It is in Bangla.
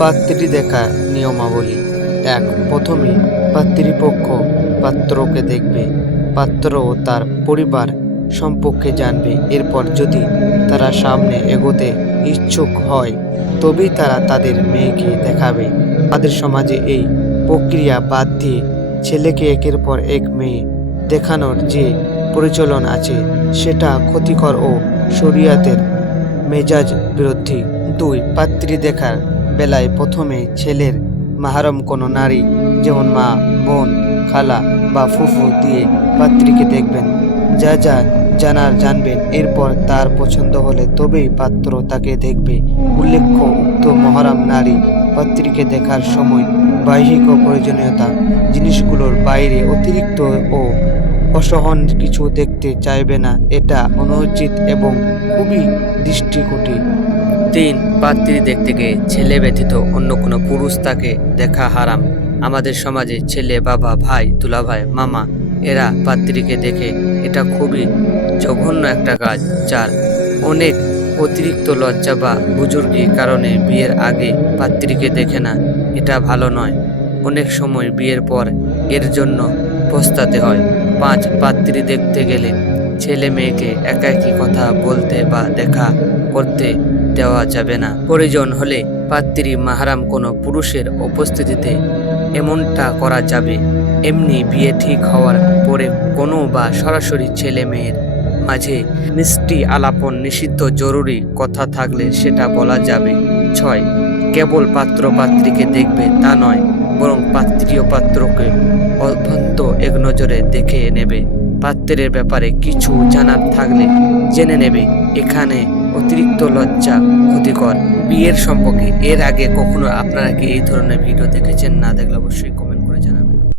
পাত্রী দেখার নিয়মাবলী। ১. প্রথমে পাত্রীপক্ষ পাত্রকে দেখবে, পাত্র ও তার পরিবার সম্পর্কে জানবে। এরপর যদি তারা সামনে এগোতে ইচ্ছুক হয় তবেই তারা তাদের মেয়েকে দেখাবে। তাদের সমাজে এই প্রক্রিয়া বাদ দিয়ে ছেলেকে একের পর এক মেয়ে দেখানোর যে প্রচলন আছে সেটা ক্ষতিকর ও শরিয়তের মেজাজ বিরোধী। ২. পাত্রী দেখার বেলায় প্রথমে ছেলের মাহরম কোনো নারী যেমন মা, বোন, খালা বা ফুফু দিয়ে পাত্রীকে দেখবেন, যা যা জানার জানবেন। এরপর তার পছন্দ হলে তবেই পাত্র তাকে দেখবে। উল্লেখ্য, উক্ত মহরম নারী পাত্রীকে দেখার সময় বাহ্যিক ও প্রয়োজনীয়তা জিনিসগুলোর বাইরে অতিরিক্ত ও অসহন কিছু দেখতে চাইবে না। এটা অনুচিত এবং খুবই দৃষ্টিকটু। ৩. পাত্রী দেখতে গিয়ে ছেলে ব্যতীত অন্য কোনো পুরুষ তাকে দেখা হারাম। আমাদের সমাজে ছেলে, বাবা, ভাই, দুলাভাই, মামা এরা পাত্রীকে দেখে, এটা খুবই জঘন্য একটা কাজ। ৪. অনেক অতিরিক্ত লজ্জা বা বুজুর্গির কারণে বিয়ের আগে পাত্রীকে দেখে না, এটা ভালো নয়। অনেক সময় বিয়ের পর এর জন্য পস্তাতে হয়। ৫. পাত্রী দেখতে গেলে ছেলে মেয়েকে একাকী কথা বলতে বা দেখা করতে দেওয়া যাবে না। প্রয়োজন হলে পাত্রী মাহরাম কোনো পুরুষের উপস্থিতিতে এমনটা করা যাবে। এমনি বিয়ে ঠিক হওয়ার পরে কোনো বা সরাসরি ছেলে মেয়ের মাঝে মিষ্টি আলাপন নিষিদ্ধ। জরুরি কথা থাকলে সেটা বলা যাবে। ৬. কেবল পাত্র পাত্রীকে দেখবে তা নয়, বরং পাত্রীও পাত্রকে অভ্যন্ত এক নজরে দেখে নেবে। পাত্রের ব্যাপারে কিছু জানার থাকলে জেনে নেবে। এখানে অতিরিক্ত লজ্জা ক্ষতিকর। বিয়ের সম্পর্কে এর আগে কখনো আপনারা কি এই ধরনের ভিডিও দেখেছেন? না দেখলে অবশ্যই কমেন্ট